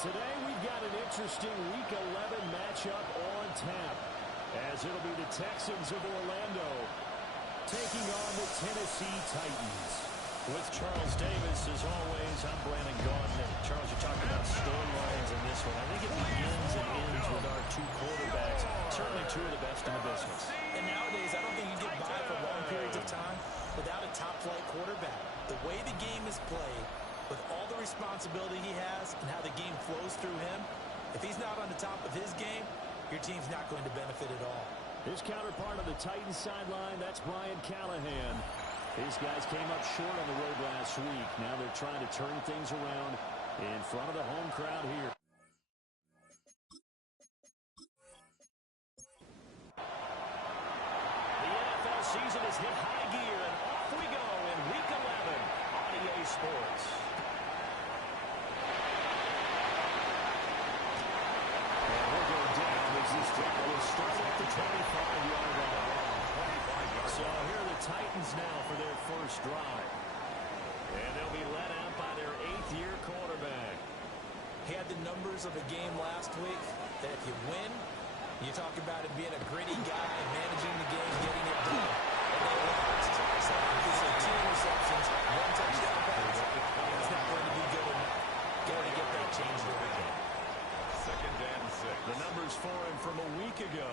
Today we've got an interesting Week 11 matchup on tap, as it'll be the Texans of Orlando taking on the Tennessee Titans. With Charles Davis, as always, I'm Brandon Gaudin. And Charles, you're talking about storylines in this one. I think it begins and ends with our two quarterbacks, certainly two of the best in the business. And nowadays, I don't think you get by for long periods of time without a top-flight quarterback. The way the game is played, with all the responsibility he has and how the game flows through him, if he's not on the top of his game, your team's not going to benefit at all. His counterpart on the Titans sideline, that's Brian Callahan. These guys came up short on the road last week. Now they're trying to turn things around in front of the home crowd here. The NFL season has hit high gear, and off we go in Week 11 on EA Sports. And we'll go down as this tackle will start at the 25-yard line. So here are the Titans now for their first drive. And they'll be led out by their 8th-year quarterback. He had the numbers of a game last week that if you win, you talk about it being a gritty guy, managing the game, getting it done. And they lost. So this is 2 receptions, 1 touchdown pass. That's not going to be good enough. Got to get that changed around. 2nd and 6. The numbers for him from a week ago.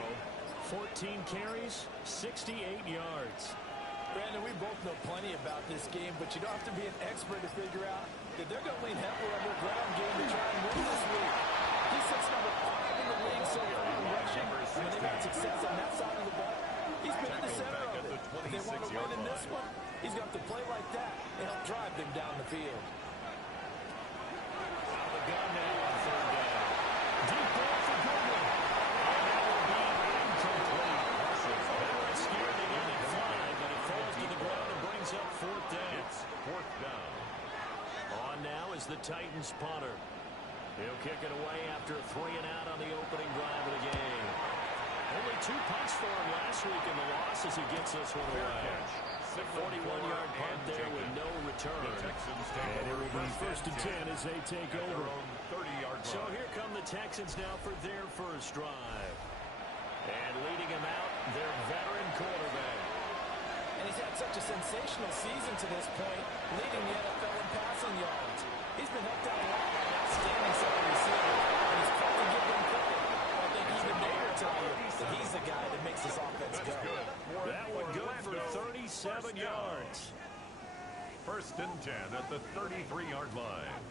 14 carries, 68 yards. Brandon, we both know plenty about this game, but you don't have to be an expert to figure out that they're going to lean heavily on their ground game to try and win this week. He sits number 5 in the league so far in rushing. When they've had success on that side of the ball, he's been in the center of it. If they want to win in this one, he's got to play like that and help drive them down the field. Out of the gun now on 3rd down. Deep ball for Goodwin. Up 4th down. It's 4th down. On now is the Titans punter. He'll kick it away after a 3 and out on the opening drive of the game. Only 2 punts for him last week in the loss as he gets this one away. 41-yard punt there with no return. The Texans take and it over will be 1st and 10 as they take over. 30-yard line. So here come the Texans now for their first drive. And leading him out, their veteran quarterback. And he's had such a sensational season to this point, leading the NFL in passing yards. He's been helped out a lot by an outstanding set of receivers, and he's quick to give them credit. I think even they will tell you that he's the guy that makes this offense go. That one good for 37 yards. 1st and 10 at the 33-yard line.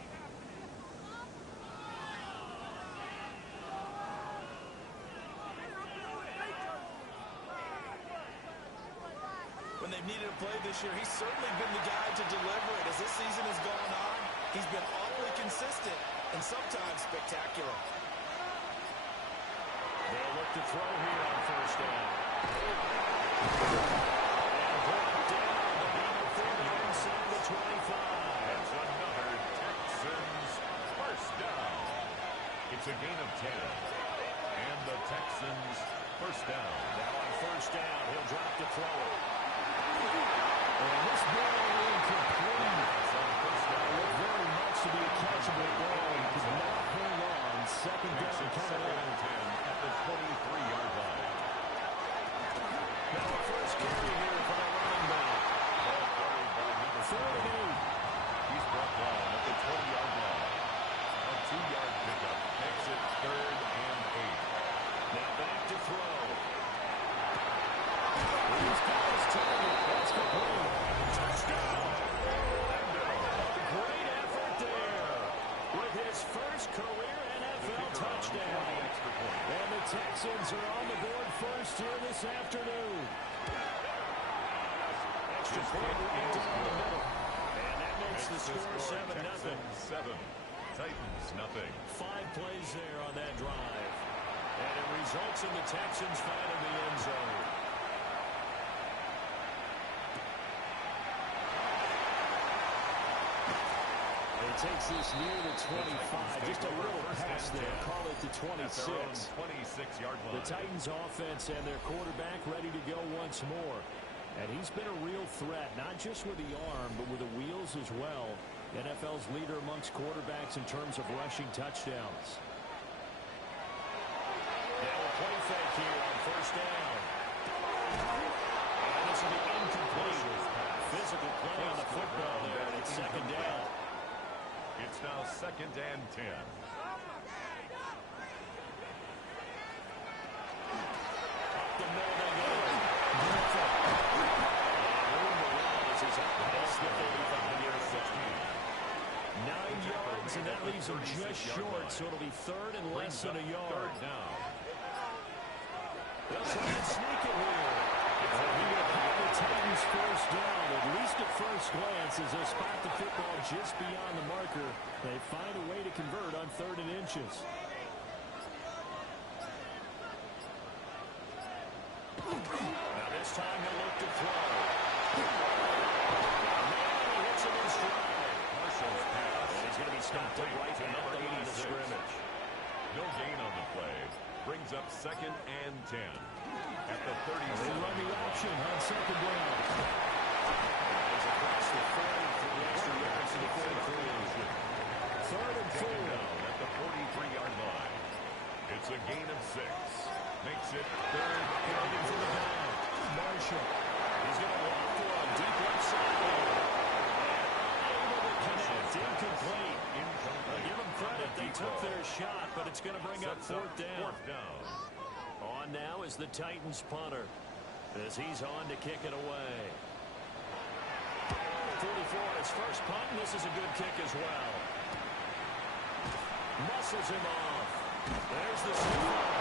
When they've needed a play this year, he's certainly been the guy to deliver it. As this season has gone on, he's been awfully consistent and sometimes spectacular. They'll look to throw here on 1st down. And brought down inside the 25. It's another Texans 1st down. It's a gain of 10. And the Texans 1st down. Now on 1st down, he'll drop to throw it. And this ball incomplete. Looked very much to be a catchable ball. He could not hang on. 2nd down coming in. 10 at the 23-yard line. Now a first carry here for the running back. 3rd and 8. He's brought down at the 20-yard line. A 2-yard pickup makes it 3rd and 8. Now back to throw. He's got his target. That's complete. Touchdown. A great effort there with his first career NFL touchdown. And the Texans are on the board first here this afternoon. Extra point right down the middle. And that makes the score 7-0. 7. Titans nothing. 5 plays there on that drive. And it results in the Texans finding the end zone. Takes this near the 25. Just a little pass there. Call it the 26. 26-yard line. The Titans offense and their quarterback ready to go once more. And he's been a real threat, not just with the arm, but with the wheels as well. NFL's leader amongst quarterbacks in terms of rushing touchdowns. Now a play fake here on first down. And this will be incomplete. Physical play on the football there, and it's second down. It's now 2nd and 10. Up the middle they go. Beautiful. And Morales is up past the 35-yard 16. 9 yards, and that leaves him just short, so it'll be third and less than a yard. Third down. They'll try and sneak it here. And he will have the Titans first down, at least at first glance, as they'll spot the football just beyond the marker. They find a way to convert on 3rd and inches. Now this time he'll look to throw. He hits him in stride. Marshall's pass. And he's going to be stopped up right at the line of scrimmage. No gain on the play. Brings up 2nd and 10. At the 37. They run the option on second down. He's across the 40 for the extra yards to the 43. 3rd and 4. Down at the 43-yard line. It's a gain of 6. Makes it 3rd and for the down. Marshall. He's going to walk one deep left side there. Able to connect. Incomplete. Give them credit. They took their shot, but it's going to bring up 4th down. On now is the Titans punter, as he's on to kick it away. 44 his first punt, and this is a good kick as well. Muscles him off. There's the score.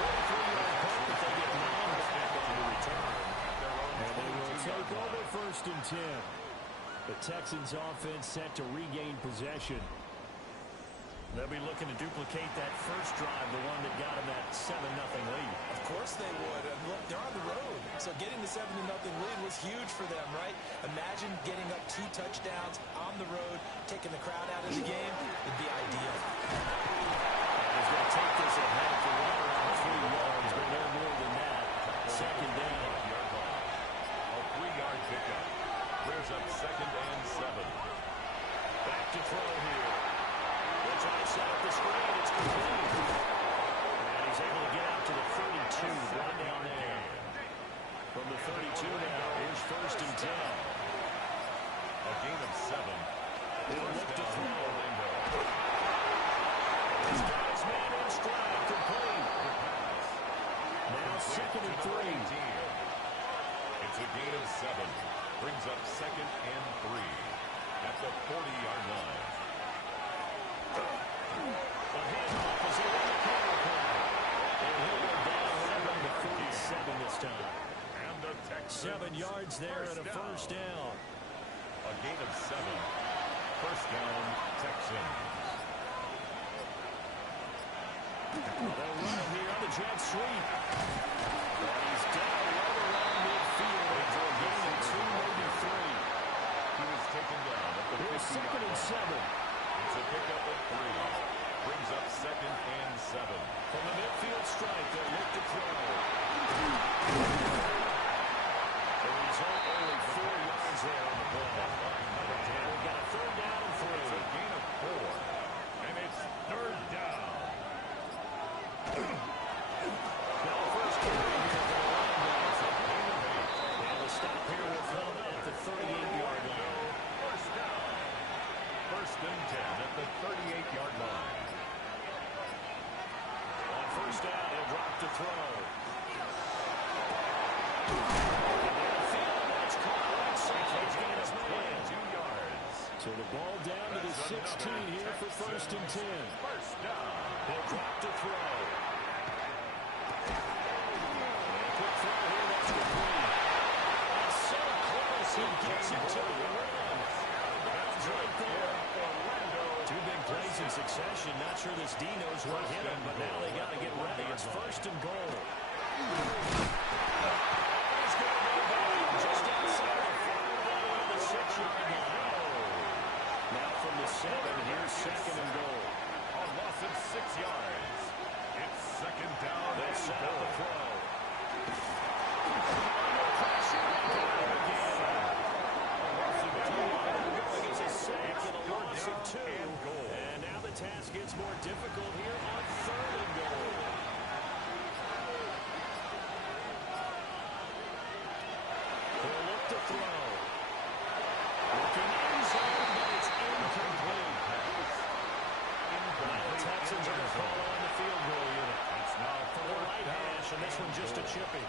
43-yard punt, but they get 9 back on the return. And they will take over 1st and 10. The Texans offense set to regain possession. They'll be looking to duplicate that first drive, the one that got them that 7-0 lead. Of course they would. And look, they're on the road. So getting the 7-0 lead was huge for them, right? Imagine getting up 2 touchdowns on the road, taking the crowd out of the game. It'd be ideal. He's going to take this ahead for right around 3 yards, but no more than that. Second down. A 3-yard pickup. Clears up 2nd and 7. Back to throw here. They'll try to set up the screen. It's complete. And he's able to get out to the 32. Right down there. From the 32 now, here's 1st and 10. A gain of 7. He'll look to throw. He's got his man in stride. Complete. Now 2nd and 3. It's a gain of 7. Brings up 2nd and 3. At the 40-yard line. The handoff is over the counter play. And he'll go down right around the 47 this time. And the Texans 7 yards there and a first down. A gain of 7. First down, Texans. They'll run him here on the jet sweep. And he's down right around midfield for a gain of 2, maybe 3. He was taken down at the 2nd and 7. It's a pickup of 3. Brings up 2nd and 7. From the midfield stripe, they'll look to throw. The result, only 4 yards there on the play. They've got a 3rd down and 3. It's a gain of 4. And it's 3rd down. Now first carry here for the Lions. And the stop here will come at the 38-yard line. First down. 1st and 10 at the 38-yard line. On first down, he'll drop to throw. That's caught outside. He's got his man. 2 yards. So the ball down to the 16 here for 1st and 10. First down. He'll drop to throw. And a quick throw here, that's complete. That's so close, he gets it to the rim. Bounds right there. Orlando. 2 big plays in succession. Not sure this D knows what hit him, but now they got to get ready. It's 1st and goal. He's going to go down just outside the 5 of the 6-yard line. Now from the 7, here's 2nd and goal. A loss of 6 yards. It's 2nd down. They set up the throw. loss of 2. And now the task gets more difficult here on 3rd and goal. They'll look to throw. Looking in zone, but it's incomplete. Now the Texans are going to call on the field goal unit. It's now for the right hash, and this one just a chippy.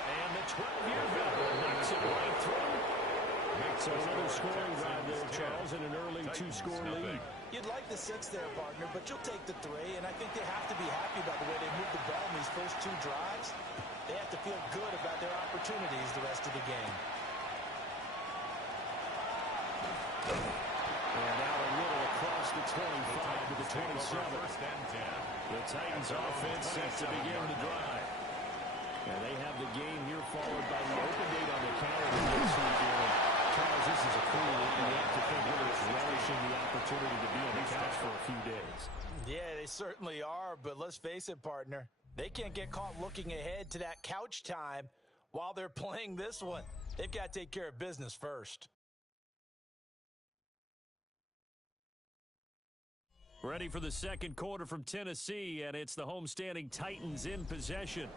And the 12-year veteran knocks it right through. So another scoring drive there, Charles, and an early 2-score lead. You'd like the 6 there, partner, but you'll take the 3, and I think they have to be happy about the way they moved the ball in these first 2 drives. They have to feel good about their opportunities the rest of the game. And now a little across the 25 to the 27. The Titans offense set to begin the drive. And they have the game here followed by the open date on the calendar this weekend. Charles, this is a cool league. You have to think whether it's relishing the opportunity to be on the couch for a few days. Yeah, they certainly are, but let's face it, partner. They can't get caught looking ahead to that couch time while they're playing this one. They've got to take care of business first. Ready for the second quarter from Tennessee, and it's the homestanding Titans in possession.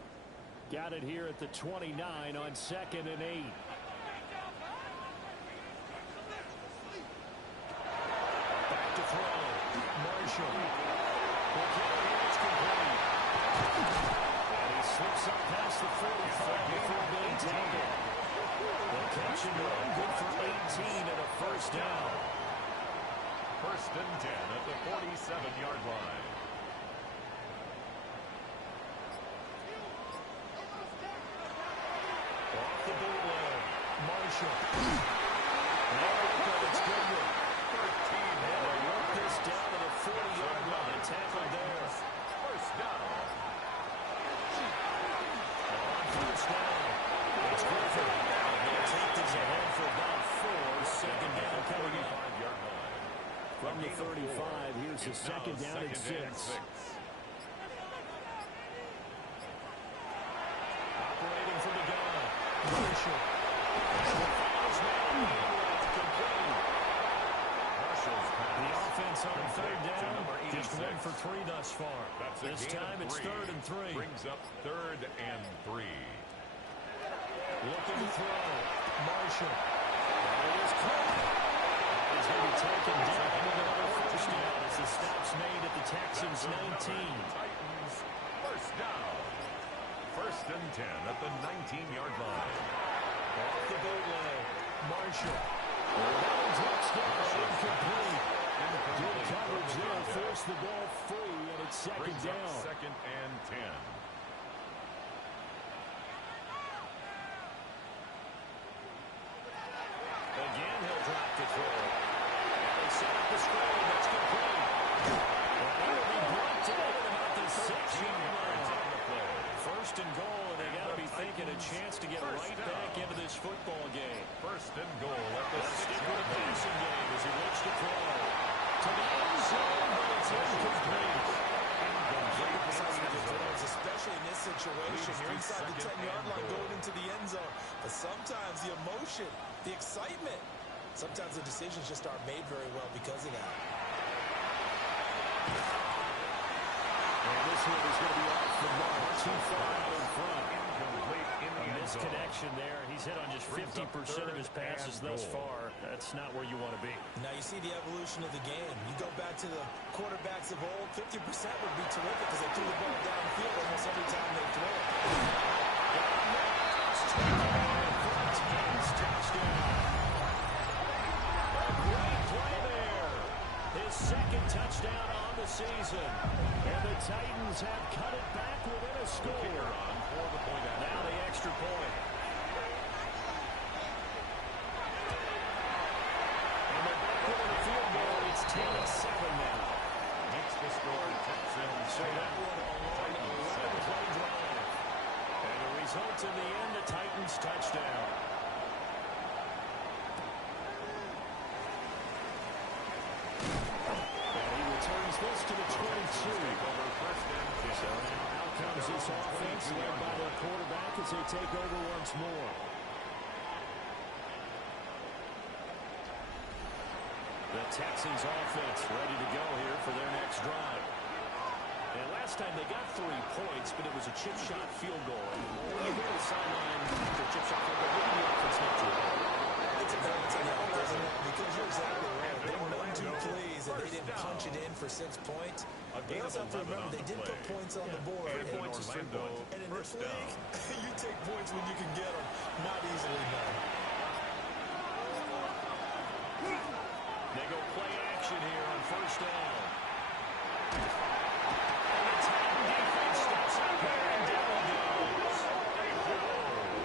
Got it here at the 29 on 2nd and 8. Back to throw. Marshall. It's complete. And he slips up past the 45 before being tackled. The catch and run, good for 18 and a first down. 1st and 10 at the 47-yard line. Off the bootleg. Marshall. It's good. 13. And they work this down to the 40-yard line. Tackled there. First down. On first down. It's Griffin. He'll take this ahead for about 4. Second down coming up. From the 35, here's the second down and 6. Operating from the gun. Marshall. The offense on 3rd down. Just 1 for 3 thus far. This time it's 3rd and 3. Brings up 3rd and 3. Looking to throw. Marshall. That is caught. He's going to be taken down with another first down as the stop's made at the Texans 19. Titans first down. 1st and 10 at the 19-yard line. Off the bootleg. Marshall. Touchdown. Incomplete. Good coverage there. Forced the ball free, and it's second down. 2nd and 10. Again, he'll drop to throw. And they set up the screen. That's complete. And he will be brought down at about the 6-yard line. 1st and goal, and they got to be thinking a chance to get right back into this football game. 1st and goal at the 6-yard passing game as he looks to throw. To the end zone, but it's incomplete. Especially in this situation, you're inside the 10-yard line going into the end zone. But sometimes the emotion, the excitement, sometimes the decisions just aren't made very well because of that. And this one is going to be off the mark. Too far out in front. Incomplete in the end zone. Misconnection there. He's hit on just 50% of his passes thus far. That's not where you want to be. Now you see the evolution of the game. You go back to the quarterbacks of old, 50% would be terrific because they threw the ball downfield almost every time they throw it. Touchdown. A great play there. His 2nd touchdown on the season. And the Titans have cut it back within a score. Now the extra point. And they're back within the field goal. It's 10-7 now. Makes the score Texans. So that one along a 11-play drive. And the result in the end, the Titans touchdown. And he returns this to the 22. So now out comes this offense led by their quarterback as they take over once more. The Texans offense ready to go here for their next drive. And last time they got 3 points, but it was a chip shot field goal. When you go to the sideline for a chip shot field goal, what do the offense not do? It's a great to help, doesn't it? Because you're exactly right. They won 2 plays, and they didn't punch it in for 6 points. But you also have to remember, they did put points on the board. And Orlando, And in this first down. league, you take points when you can get them. Not easily done. They go play action here on first down. And the Titan defense steps up here, and down he goes.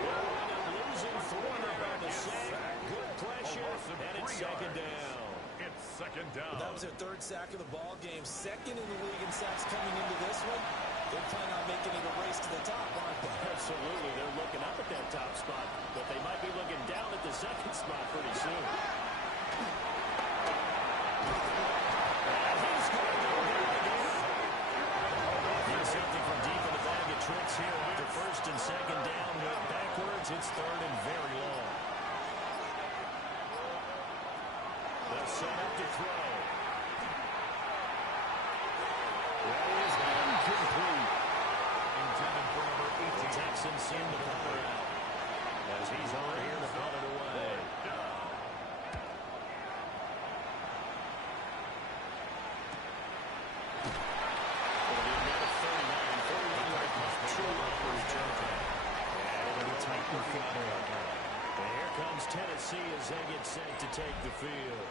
And losing 4 on the sack. Good pressure, and it's second down. It's second down. That was their 3rd sack of the ball game. 2nd in the league in sacks coming into this one. They're planning on making it a race to the top, aren't they? Absolutely. They're looking up at that top spot, but they might be looking down at the second spot pretty soon. And he's going to go down again. Here's something from deep in the bag of tricks here after first and second down. Went backwards. It's 3rd and very long. They'll set up to throw. That is incomplete. Intended for number 18. The Texans send the punter out as he's on here to punt it away. It'll be another 39 yards for return time. And it'll be Titan football. And here comes Tennessee as they get set to take the field.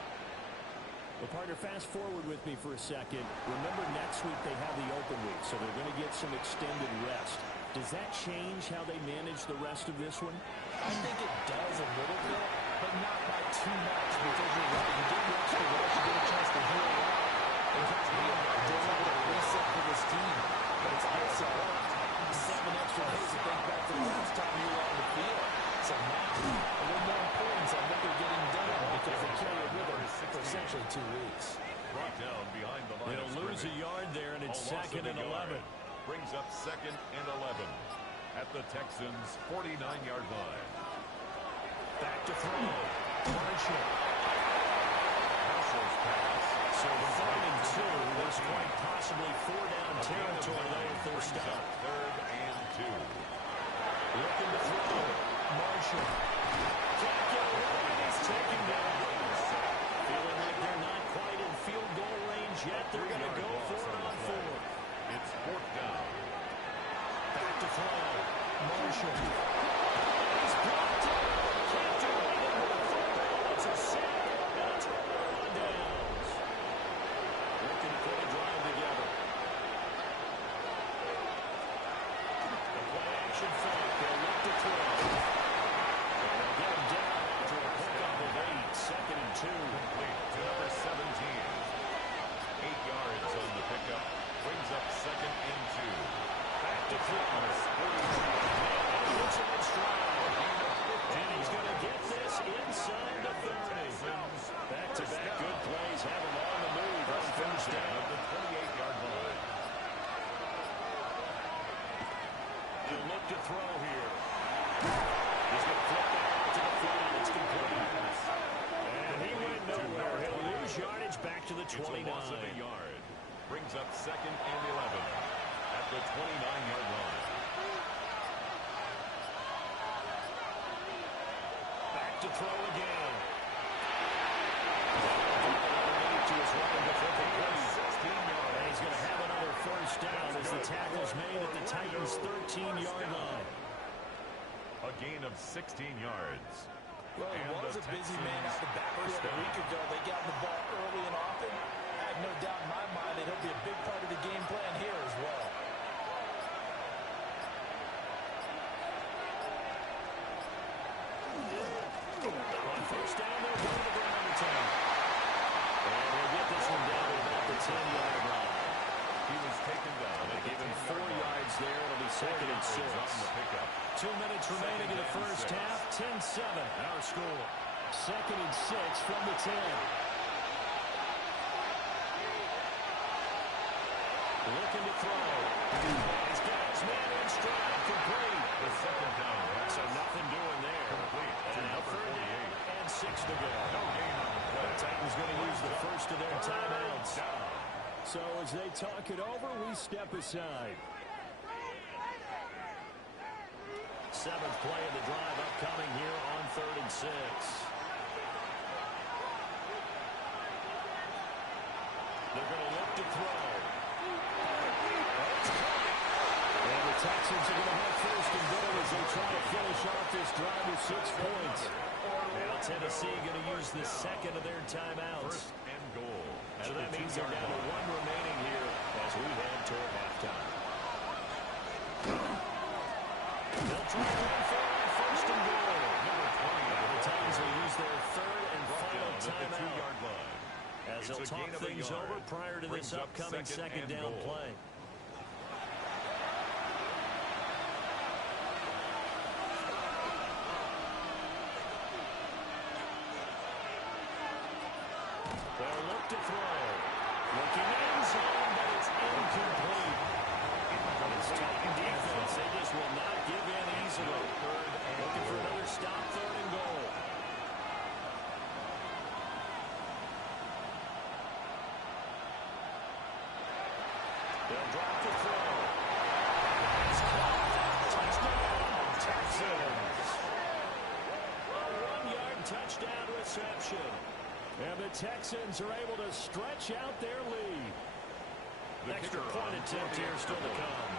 Well, partner, fast forward with me for a second. Remember, next week they have the open week, so they're going to get some extended rest. Does that change how they manage the rest of this one? I think it does a little bit, but not by too much, because you're right. You get the extra rush, you get a chance to heal out, and just be able to reset for this team. But it's also 7 extra days to think back to the last time you were on the field. So now, a little more importance on what they're getting done, because they carry it with them for essentially 2 weeks. Brought down behind the line. They'll lose a yard there, and it's second and 11. Brings up second and 11 at the Texans' 49-yard line. Back to throw. Marshall. Marshall's pass. So 3rd and 2 was quite possibly 4-down territory there at first down. 3rd and 2. Looking to throw. Marshall. Can't get away, and he's taken down. Feeling like they're not quite in field goal range yet. They're going to go for it on 4th. It's 4th down. Back to throw. Marshall. He's blocked it. Can't do anything with the football. It's a sack and a turnover on downs. Looking to put a drive together. The play action fake. They'll look to throw. And they'll get him down after a pickup of 8. 2nd and 2. Complete to number 17. 8 yards on the pickup. Brings up second and 2. Back to throw. He looks at his stride. And he's going to get this inside the 30. Back-to-back good plays have him on the move on first down at the 28-yard line. He'll look to throw here. He's going to flip that out to the flat. It's complete. And he went nowhere. He'll lose yardage back to the 29. It's a loss of a yard. Brings up second and 11 at the 29-yard line. Back to throw again. To his right before complete. 16 yards. And he's going to have another first down as the tackle's made at the Titans' 13-yard line. A gain of 16 yards. Well, he And was the a busy Texans man out the backfield a week ago. They got the ball early and often. I have no doubt in my mind that he'll be a big part of the game plan here as well. On first down, they'll go to the ground attack. And we'll get this one down to about the 10-yard line. He was taken down. They give him 4 yards there. It'll be second and 6. On the pickup. 2 minutes remaining in the first half. 10-7, our score. Second and 6 from the 10. Looking to throw. He's got his man in stride. Complete. The second down. So nothing doing there. Complete to And number 3rd 48. and 6 to go. No gain on the The Titans going to use the first of their timeouts. So as they talk it over, we step aside. Seventh play of the drive upcoming here on 3rd and 6. They're going to look to throw. And the Texans are going to have first and goal as they try to finish off this drive with 6 points. Now Tennessee going to use the second of their timeouts. First and goal. So that means they're down to 1 remaining here as we head toward halftime. They'll try to run for first and goal. Number 20. The Titans will use their third and final timeout as they'll talk things over prior to this upcoming second down play. They'll look to throw. Looking end zone, but it's incomplete. It's Titan defense. They just will not give in easily. Looking for another stop, 3rd and goal. They'll drop the throw. It's caught. Touchdown, Texans. A 1-yard touchdown reception. And the Texans are able to stretch out their lead. Extra point attempt here still to come.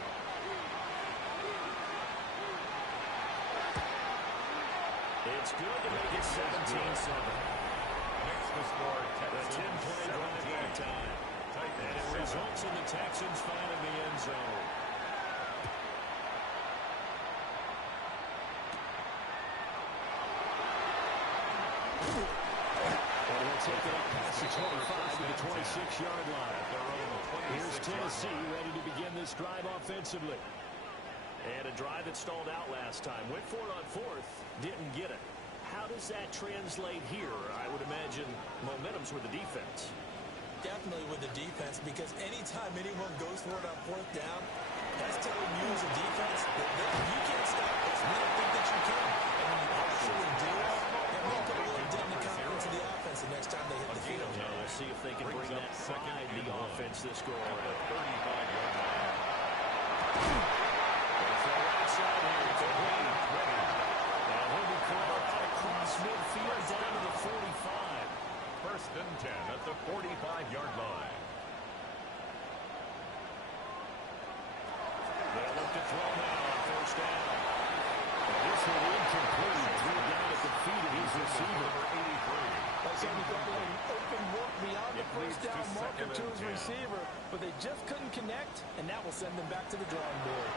It's good to make it 17-7. Next to score, The 10-play drive that time. And it results in the Texans finding the end zone. And they'll take it up past the 25 to the 26-yard line. Here's Tennessee ready to begin this drive offensively. And a drive that stalled out last time. Went for it on 4th, didn't get it. How does that translate here? I would imagine momentum's with the defense. Definitely with the defense, because anytime anyone goes for it on 4th down, that's telling you as a defense that you can't stop us. We don't think that you can. And when you actually do, it may put a little dent in the confidence of the offense the next time they hit the field. Now we'll see if they can bring that pride the offense this go around. 35-yard line. Outside here, it's a win. And he'll be called out across midfield down to the 45. First and 10 at the 45-yard line. They'll look to throw now on 1st down. This will be incomplete. Threw down at the feet of his receiver. Like somebody going open look beyond the 1st down marker to his receiver, but they just couldn't connect, and that will send them back to the drawing board.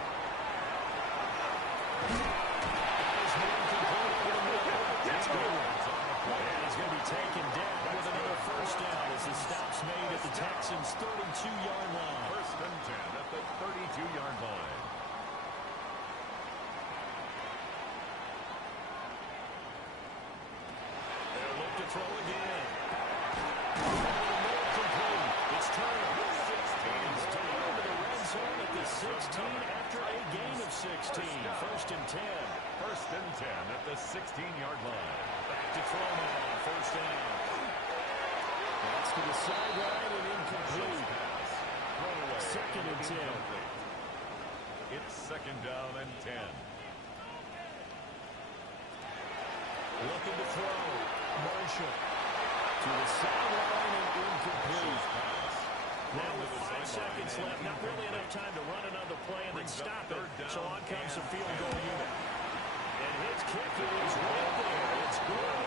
That's good. And he's going to be taken down with another 1st down as the stop's made at the Texans' 32-yard line. First and 10 at the 32-yard line. They'll look to throw again. Complete. It's turned. He's down to the red zone at the 16 after a gain of 16. First and 10. First and 10 at the 16-yard line. Back to throw now. 1st down. That's to the sideline and incomplete. Second and 10. It's 2nd down and 10. Looking to throw. Marshall. To the sideline and incomplete. Now with 5 seconds left, not really enough time to run another play and then stop it. So on comes the field goal unit. And his kick is right there. It's good.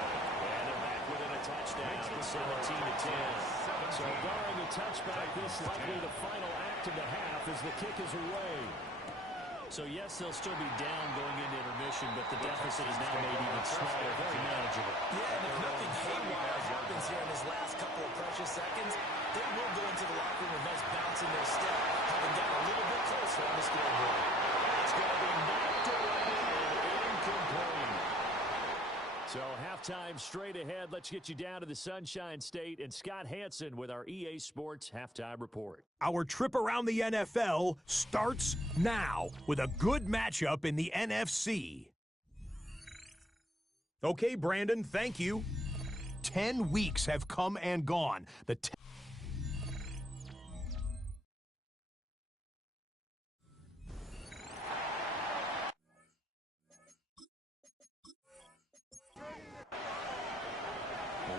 And they're back within a touchdown. It's 17-10. So barring a touchback, this likely the final act of the half as the kick is away. So yes, they'll still be down going into intermission, but the deficit is now made even smaller, very manageable. Yeah, and if nothing haywire happens here in his last couple of precious seconds, they will go into the locker room with nice bounce in their step, having gotten a little bit closer on the scoreboard. It's going to be knocked away and incomplete. So halftime straight ahead. Let's get you down to the Sunshine State and Scott Hansen with our EA Sports Halftime Report. Our trip around the NFL starts now with a good matchup in the NFC. Okay, Brandon, thank you. 10 weeks have come and gone. The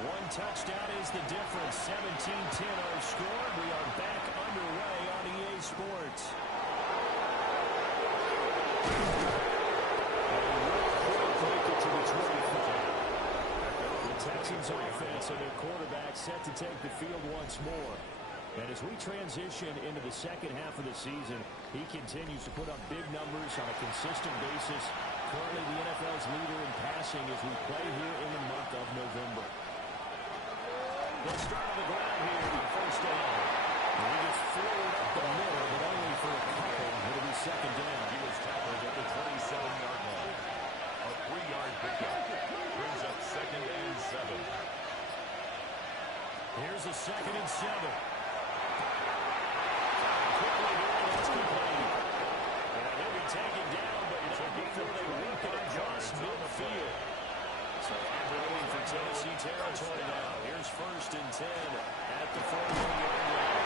One touchdown is the difference. 17-10 our score. We are back underway on EA Sports. Make it to the 25. The Texans offense and their quarterback set to take the field once more. And as we transition into the second half of the season, he continues to put up big numbers on a consistent basis. Currently the NFL's leader in passing as we play here in the month of November. They'll start on the ground here on first down. And he gets forward up the middle, but only for a couple. It'll be second down. He was tackled at the 27-yard line. A 3-yard pickup brings up 2nd and 7. Here's a 2nd and 7. Quickly here, let's complete. And he'll be taken down, but not before they work it across midfield. So operating for Tennessee territory now. Here's 1st and 10 at the 41-yard line.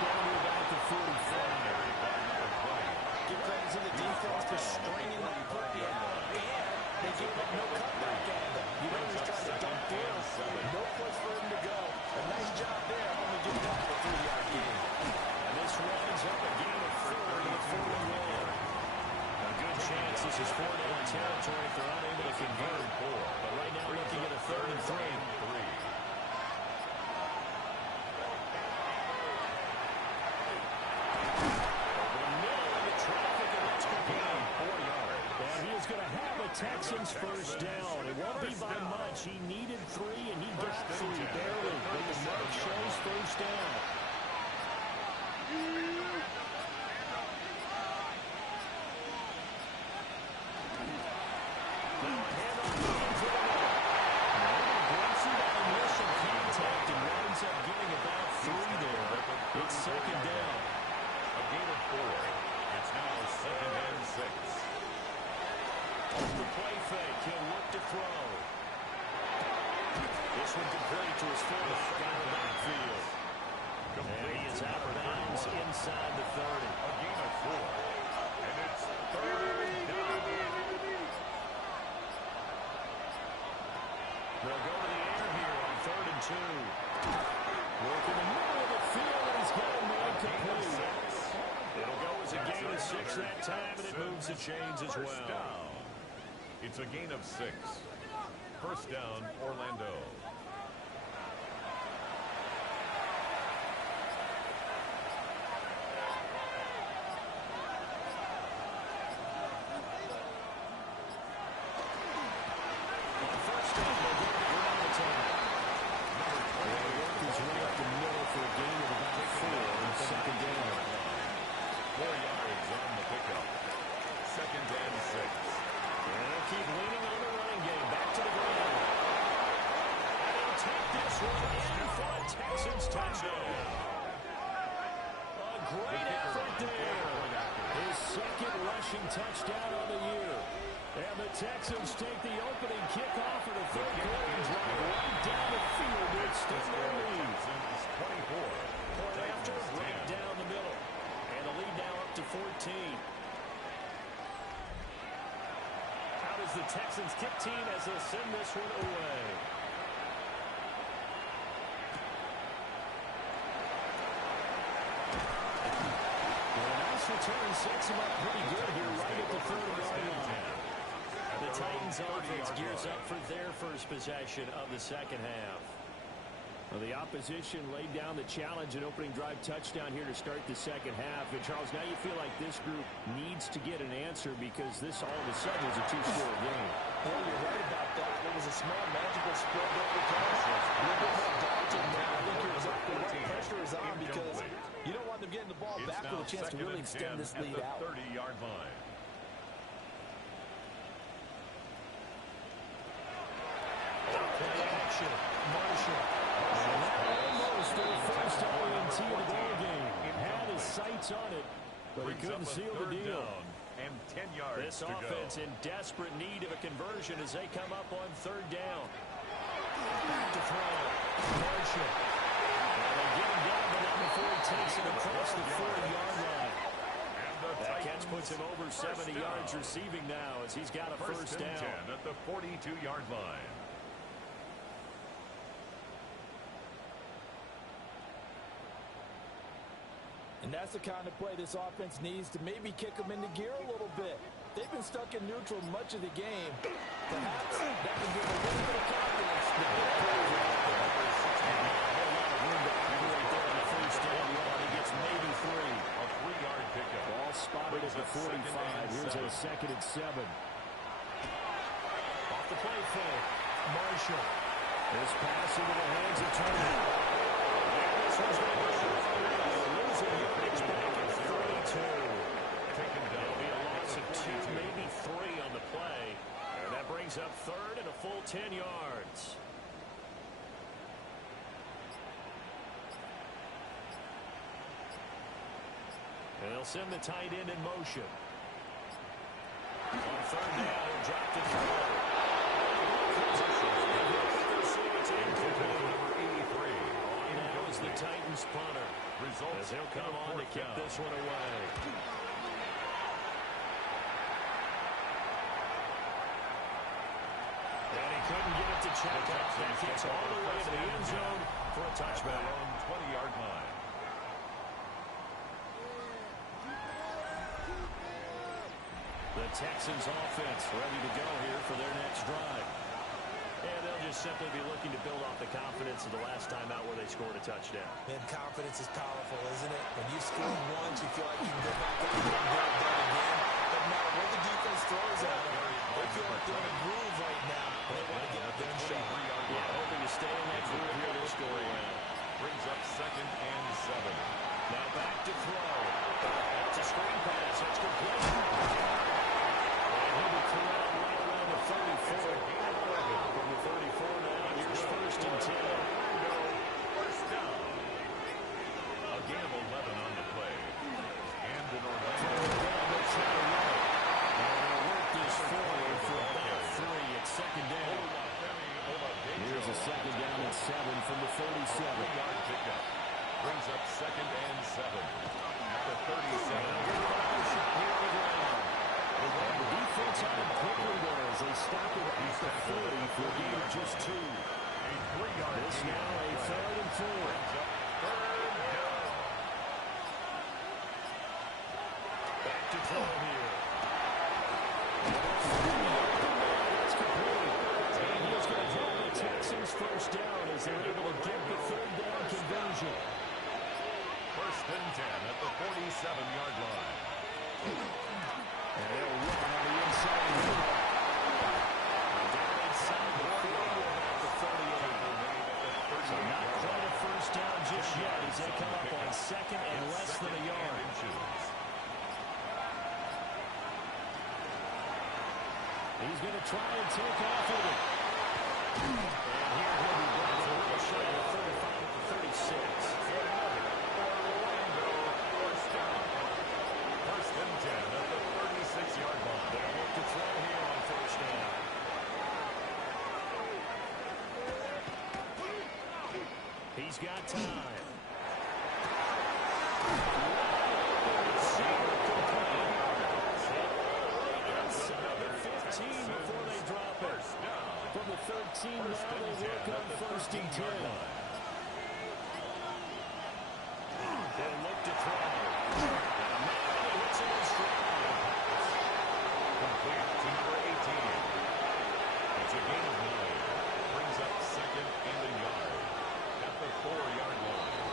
Down to about the 45. Give credit to the defense for stringing that play out, and they gave up no cutback at them. You know he's trying to dump field. No place for him to go. A nice job there. Only giving up the 3-yard gain. And this runs up a gain of 4 to the 41. A good chance this is 4-down territory if they're unable to convert. But right now looking at a 3rd and 3. Texans first down. It won't be by much. He needed 3, and he got 3 barely. But the mark shows first down. Initial contact and winds up getting about 3 there. It's second down. A gain of 4. It's now 2nd and 6. Off the play fake, he'll look to throw. This one complete to his fullback out of the backfield. And he is out of bounds inside the 30. A gain of 4. And it's 3rd down. They'll go to the air here on 3rd and 2. Work in the middle of the field, and he's got a man complete. It'll go as a gain of 6 that time, and it moves the chains as well. It's a gain of 6. First down, Orlando. On first down, they'll go to the ground attack. Work his way up the middle for a gain of about 4 and second down. 4 yards on the pickup. 2nd and 6. And they'll keep leaning on the running game. Back to the ground. And they'll take this one in for a Texans touchdown. A great effort there. His 2nd rushing touchdown of the year. And the Texans take the opening kickoff of the 3rd quarter and drive right down the field to extend their lead. 24. Point after, right down the middle. And the lead now up to 14. As the Texans kick team as they'll send this one away. Well, a nice return sets him up pretty good here right at the 30-yard line. The Titans offense gears up for their first possession of the second half. Well, the opposition laid down the challenge and opening drive touchdown here to start the second half. And, Charles, now you feel like this group needs to get an answer because this all of a sudden is a 2-score game. Well, you're right about that. It was a small magical spread that we got. A little bit more daunting now. I think you're exactly right. Pressure is on because you don't want them getting the ball back with a chance to really extend this lead out. 30-yard line. Play action. Marshall. Almost their first INT of the ball game. Had his sights on it, but he couldn't seal the deal. And 10 yards This offense in desperate need of a conversion as they come up on 3rd down. Back to throw. Marshall. And they get him down, but not before he takes it across the 40-yard line. That catch puts him over 70 yards receiving now as he's got a first down. 10 at the 42-yard line. And that's the kind of play this offense needs to maybe kick them into gear a little bit. They've been stuck in neutral much of the game. Perhaps that can give a little bit of confidence. The big plays are out there. And not a whole lot of room to operate there on the first down. He gets maybe 3. A 3-yard pickup. Ball spotted at the 45. Here's a 2nd and 7. Off the play fake. Marshall. This pass into the hands of Turner. This one's going to losing yardage back at 32. There'll be a loss of 2, maybe 3 on the play. And that brings up 3rd and a full 10 yards. And they'll send the tight end in motion. On 3rd down, he'll drop to throw. Now is the Titans punter. As he'll come on to kick this one away. And he couldn't get it to check out. That kicks all the way to the end zone for a touchback. On 20-yard line. The Texans offense ready to go here for their next drive. And they'll just simply be looking to build off the confidence of the last time out where they scored a touchdown. Man, confidence is powerful, isn't it? When you score once, you feel like you can go back out and get it done again. No matter what the defense throws at them, they feel like they're in a groove right now. They want to get up there and shot. Yeah, hoping to stay in that groove here this go around. Brings up 2nd and 7. Now back to throw. That's a screen pass. That's complete. And he'll be corralled right around the 34. From the 34 now, here's 1st and 10. First down. A gain of 11 on the play. And in Orlando. They'll try to run it. And they'll work this forward for about 3 at 2nd down. Here's a 2nd down and 7 from the 37. 3-yard pickup. Brings up 2nd and 7. At the 37. The defense had him quickly there as they stopped it at the 40 for a gain of just 2. A 3-yard This now a 3rd and 4. Back to throw here. It's complete. And he's going to draw the Texans first down as they're able to get the 3rd down conversion. 1st and 10 at the 47-yard line. And they'll run on the inside here. Down inside the 40 at the 38. So not quite a first down just yet as they come up on 2nd and less than a yard. He's going to try and take off with it. And here he'll be brought to a little shy of 35 at the 36. First and 10 at the 36-yard line. They'll look to throw here on 1st down. He's got time. Inside the 15 before they drop it. From the 13 now they work on 1st and 10. They'll look to throw. Complete to number 18. It's a gain of 9. Brings up 2nd and a yard at the 4-yard line.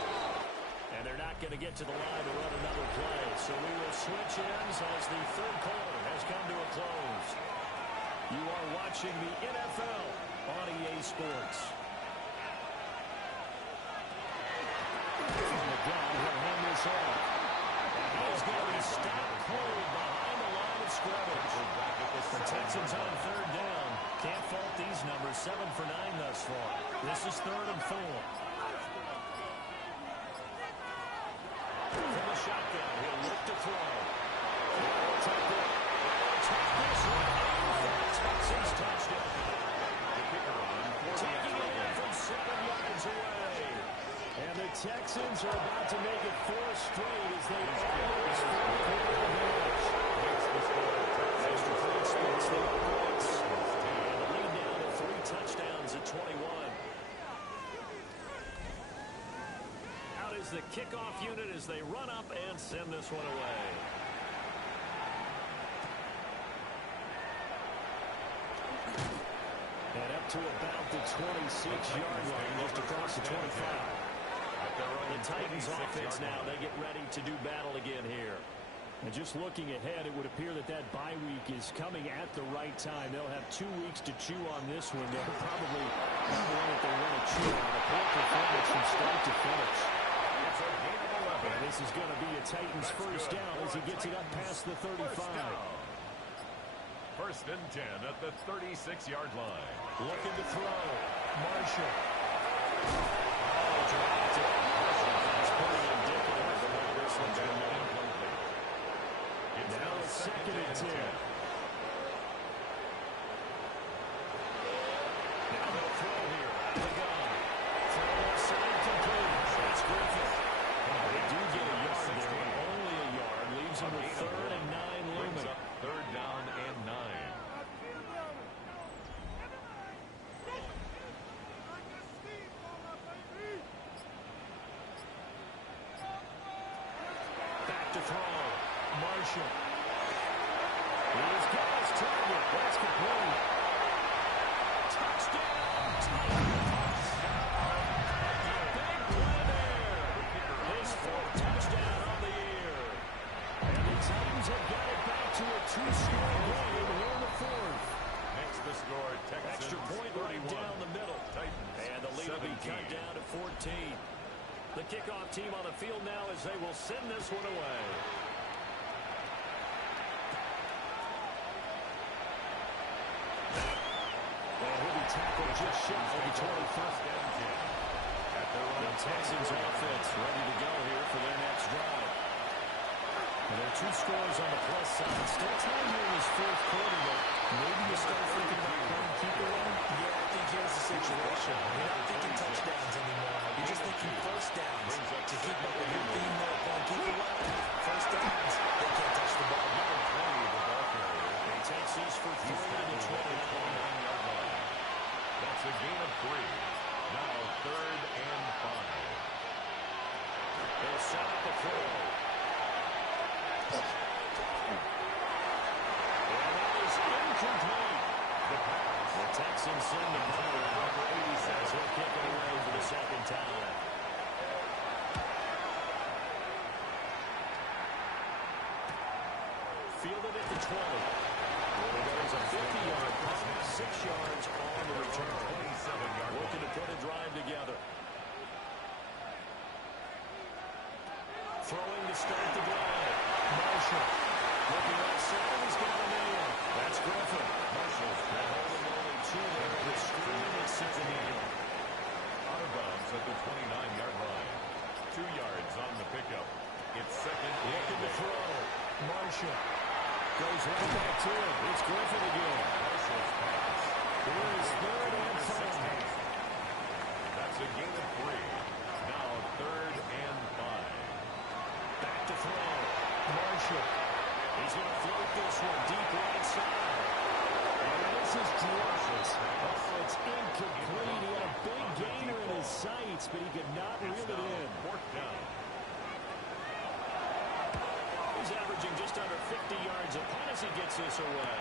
And they're not going to get to the line to run another play. So we will switch ends as the 3rd quarter has come to a close. You are watching the NFL on EA Sports. From the gun, he'll hand this off. And he's going to be stopped cold behind the line of scrimmage. The Texans on 3rd down. Can't fault these numbers. 7 for 9 thus far. This is 3rd and 4. From the shotgun, he'll look to throw. He'll take this one. Texans touchdown. The kicker on 4th Taking it yards away. And the Texans are about to make it 4 straight as they almost forfeit the match. Extra point splits the offense. And the lead down to 3 touchdowns at 21. Out is the kickoff unit as they run up and send this one away. And up to about the 26-yard line, just across the 25. The Titans offense now, they get ready to do battle again here. And just looking ahead, it would appear that that bye week is coming at the right time. They'll have 2 weeks to chew on this one. They'll probably not one that they want to chew on. A poor performance from start to finish. And this is going to be a Titans first down as he gets it up past the 35. First and 10 at the 36-yard line. Looking to throw. Marshall. Oh, dropped it. That's pretty indicative of the way this one's going to end. Now it's second and 10. Now they'll throw here. Out of the gun. Throw outside complete. That's Griffin. They do get a yard there, but only a yard. Leaves them with 3rd and 9 looming. 3rd down and 9. Back to throw. Marshall. He's got his target. That's complete. Touchdown, Titans. Big play there. His 4th touchdown on the year. And the Titans have got it back to a 2-score game here in the 4th. Next to score, Texans. Extra point right down the middle. Titans. And the lead will be cut down to 14. The kickoff team on the field now as they will send this one away. And he'll be tackled just shy of the 25th. The Texans offense ready to go here for their next drive. And there are 2 scores on the plus side. Still time here in this 4th quarter, but maybe you start thinking about playing keeper one. Yeah, I think here's the situation. You're not thinking touchdowns anymore. You're just thinking first downs. To keep up with your theme there, playing keeper one. First downs, they can't touch the ball. He takes these for 3 to the 29-yard line. That's a gain of 3. Now 3rd and 5. They'll set up the throw. And that is incomplete. The Texans send the ball to number 86. He'll kick it away for the 2nd time. Fielded at the 20. There's a 50-yard punt, 6 yards on the return. 27-yard Looking to put a drive together. Throwing to start the drive. Marshall. Looking outside, he's got a man. That's Griffin. Marshall's got holding only 2 there. The screen is set to him. Out of bounds at the 29-yard line. 2 yards on the pickup. It's second. Looking to throw. Marshall. Goes right back to him. It's Griffin again. Marshall's pass. Here is 3rd and 5. That's a gain of 3. Now 3rd and 5. Back to throw. Marshall. He's going to float this one deep right side. And this is dropped. Oh, it's incomplete. He had a big gainer in his sights, but he could not reel it in. 4th down. He's averaging just under 50 yards a punt as he gets this away.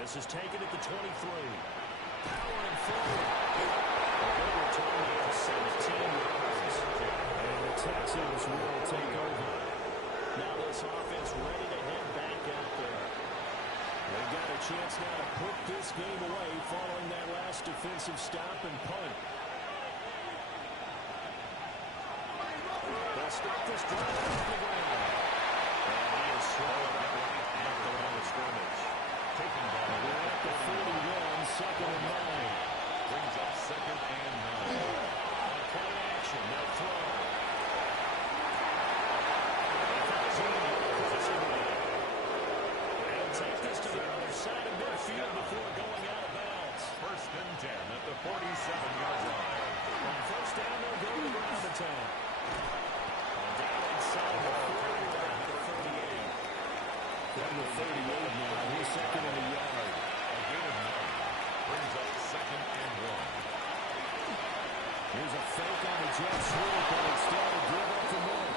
This is taken at the 23. Powering forward. They return it to 17 yards. And the Texans will take over. Now this offense ready to head back out there. They've got a chance now to put this game away following that last defensive stop and punt. They'll start this drive off the ground. And he is swallowed up right at the line of scrimmage. Taking down. We're at the 41, 2nd and 9. Brings up 2nd and 9. On play action, they'll throw. And take this to the other side of midfield before going out of bounds. 1st and 10 at the 47-yard line. the 38 now. He's second in the yard. A gain of 9 brings up 2nd and 1. Here's a fake on the jet sweep, and it's still a dribble up the middle.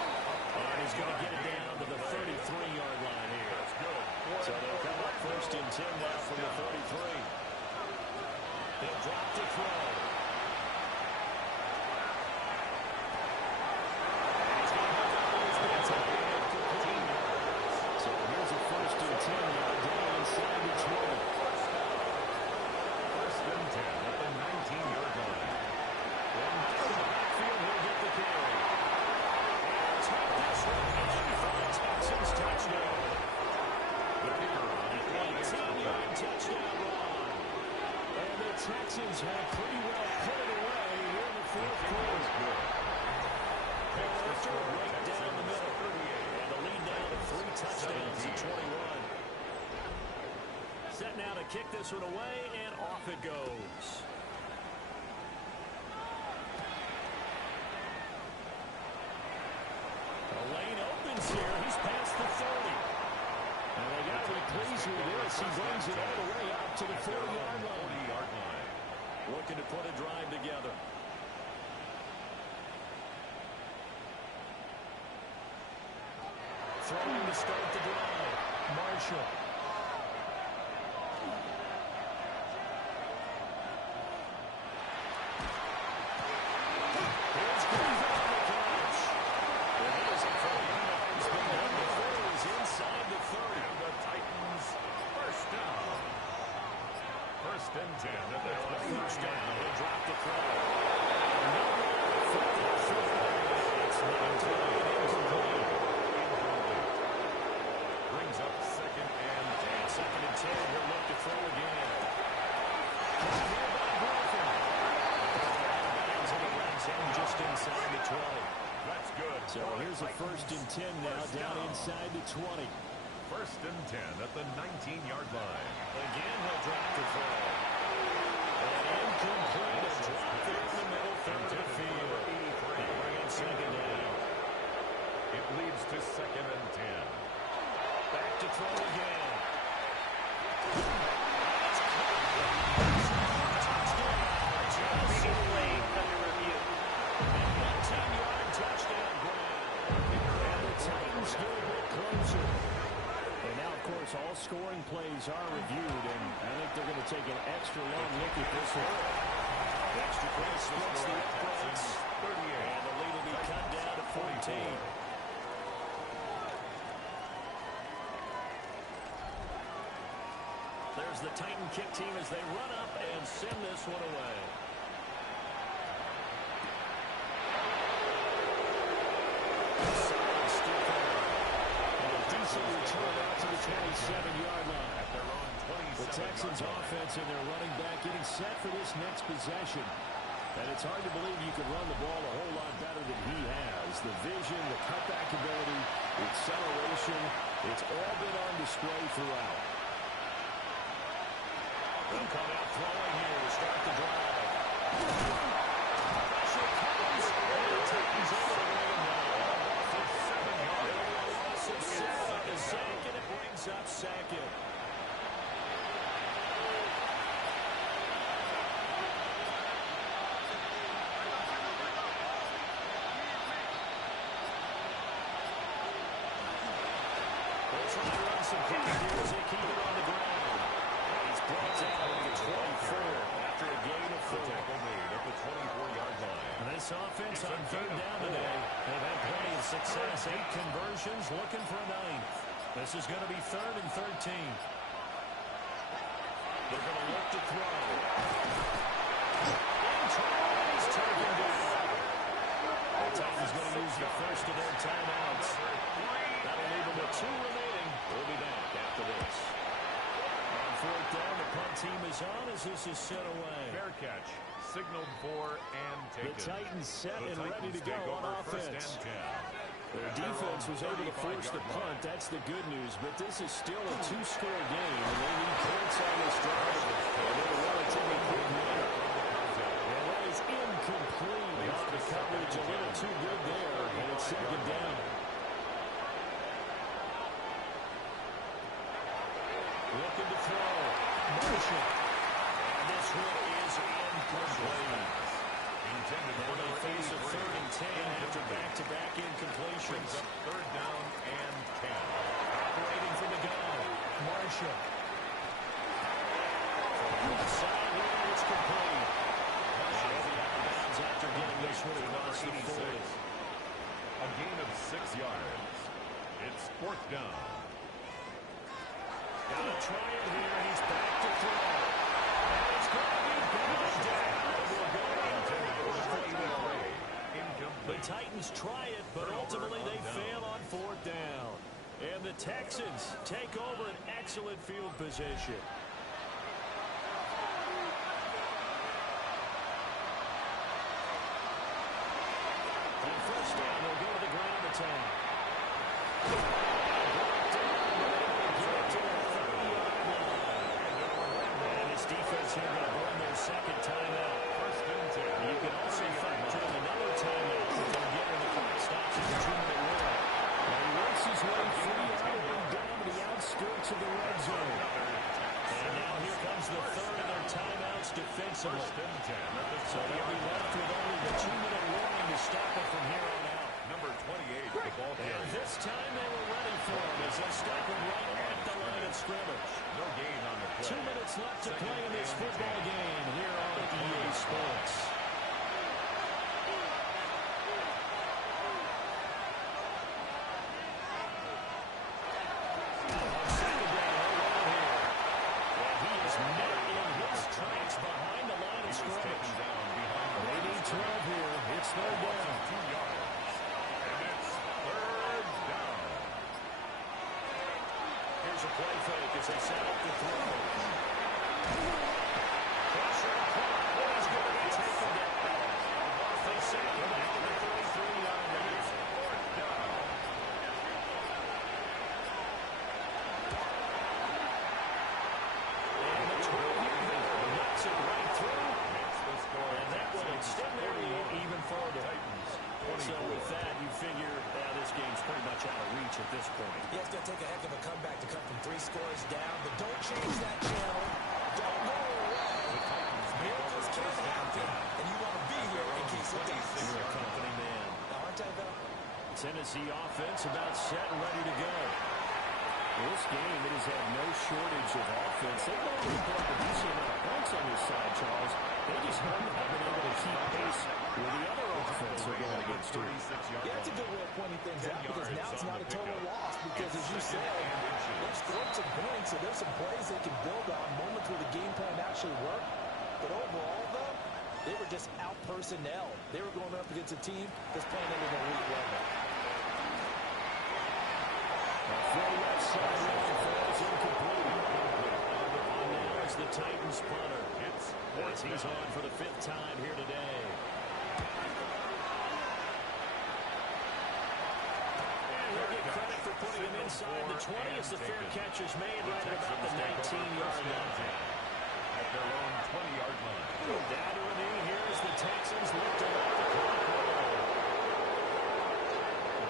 And he's going to get it down to the 33-yard line here. That's good. So they'll come up 1st and 10 now from the 33. They'll drop to throw. So here's a 1st and 10 now down inside the 20. 1st and 10 at the 19-yard line. And down the backfield, he'll get the carry. And take this one in for the Texans touchdown. The kicker on the 18-yard touchdown run. And the Texans have pretty well put it away here in the 4th quarter. Right down the middle. And the lead down to 3 touchdowns to 21. Set now to kick this one away, and off it goes. The lane opens here. He's past the 30. And they got to be pleased with this. He brings it all the way up to the 40-yard line. Looking to put a drive together. Throwing to start the drive. Marshall. Here's Green on the catch. And he is for 8 yards, but number 4 is inside the 30. And the Titans 1st down. 1st and 10 at the 1st down. He'll drop the throw. It's not incomplete. Brings up 2nd and 10. 2nd and 10. He'll look to throw again. Caught here by Griffin. Bounds in the right zone just inside the 20. That's good. So here's a 1st and 10 now down inside the 20. 1st and 10 at the 19-yard line. Again, he'll drop the throw. And incomplete. A drop there in the middle, 3rd of the field. They'll bring in 2nd down. It leads to 2nd and 10. Back to throw again. Reading play under review. 18-yard touchdown grab. And the Titans get a bit closer. And now, of course, all scoring plays are reviewed, and I think they're going to take an extra long look at this one. Extra play splits the uprights. 38. And the lead will be cut down to 14. There's the Titan kick team as they run up and send this one away. Solid stiff arm. And a decent return out to the 27-yard line. At their own 27. The Texans offense and their running back getting set for this next possession. And it's hard to believe you could run the ball a whole lot better than he has. The vision, the cutback ability, the acceleration, it's all been on display throughout. They'll come out throwing here to start the drive. Pressure comes, and the Titans able to bring him down. For 7 yards. Loss of 7 to Sackett. It brings up Sackett. They'll try to run some quick here as they keep it on the ground. He's brought down at the 24 after a gain of 4. Tackle made at the 24-yard line. And this offense on 3rd down today, they've had plenty of success. 8 conversions, looking for a 9th. This is going to be 3rd and 13. They're going to look to throw. He's taken down. The Titans going to use the first of their timeouts. That'll leave them with 2 remaining. We'll be back after this. On 4th down, the punt team is on as this is set away. Fair catch. Signaled for and taken. The Titans set The and ready Titans to go take on over offense. 1st and 10. Their defense was able to force the punt. That's the good news. But this is still a 2-score game, and they need points on this drive. And they're relatively quick manner. And that is incomplete. The coverage a little too good there, and it's 2nd down. position. And this one is incomplete. Intended for They number face a 83. 3rd and 10 after back-to-back incompletions. Brings up 3rd down and 10. Operating from the gun. Marshall. Sideline, it's complete. And he'll be out of bounds after getting this one across the 40. A gain of 6 yards. It's 4th down. Gotta try it here. He's back to throw. And it's going to be batted down. We'll go Intended for number 83. The Incomplete. Titans try it, but ultimately they fail on 4th down. And the Texans take over an excellent field position. On 1st down, they'll go to the ground attack. And this defense here going to burn their 2nd timeout. 1st and 10. You can also factor in another timeout that they'll get when the clock stops at the 2-minute warning. And he works his way free all the way down to the outskirts of the red zone. And now here comes the 3rd of their timeouts defensively. 1st and 10. So they'll be left with only the 2-minute warning to stop it from here on out. Number 28, the ball And carrier. this time they were ready for him as they stop him right at the line of scrimmage. No gain on the play. 2 minutes left to play in this football game here on EA Sports. On 2nd down, they'll run here. And he is met in his tracks behind the line of He was scrimmage. taken down behind the They line. need 12 here. It's 3rd down. 2 yards. And it's 3rd down. Here's a play fake as they set up the throw. Pressure and clock. Oh, he's going to be taken down. They set him back at the 33-yard line. 4th down. And the 12-year veteran knocks it right through. Makes the score. And that will extend their lead even further. Titans, So 24. with that, you figure this game's pretty much out of reach at this point. Yeah, it's going to take a heck of a comeback to come from 3 scores down, but don't change that channel. Don't go away. Miracles can happen, and you want to be here in case it does. You're a company man. Now, aren't I, though? Tennessee offense about set and ready to go. This game, it has had no shortage of offense. They've only put up a decent amount of points on this side, Charles. They just haven't been able to keep pace with the other offense they're going against here. 36 yards. Yeah, it's a good way of pointing things out because now it's not a total loss because, as you said, and inches. they've scored some points, so there's some plays they can build on, moments where the game plan actually worked. But overall, though, they were just out-personnel. They were going up against a team that's playing at an elite level. Throw left sideline falls incomplete. And now it's the Titans punter. As he's on for the 5th time here today. And he'll get credit for putting him inside the 20 as the fair catch is made right at about the 19-yard line. At their own 20-yard line. Down to a knee here as the Texans look to let the clock roll.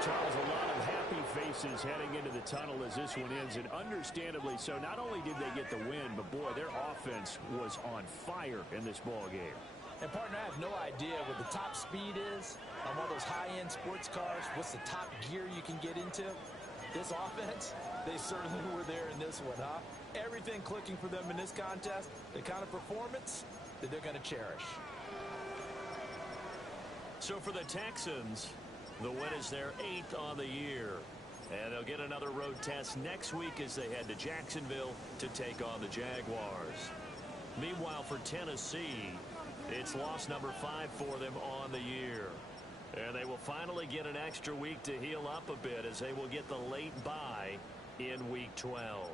Charles, a lot of happy faces heading into the tunnel as this one ends, and understandably so. Not only did they get the win, but boy, their offense was on fire in this ball game. And, partner, I have no idea what the top speed is on one of those high-end sports cars. What's the top gear you can get into? This offense, they certainly were there in this one, huh? Everything clicking for them in this contest, the kind of performance that they're going to cherish. So for the Texans, the win is their 8th on the year. And they'll get another road test next week as they head to Jacksonville to take on the Jaguars. Meanwhile, for Tennessee, it's loss number 5 for them on the year. And they will finally get an extra week to heal up a bit as they will get the late bye in Week 12.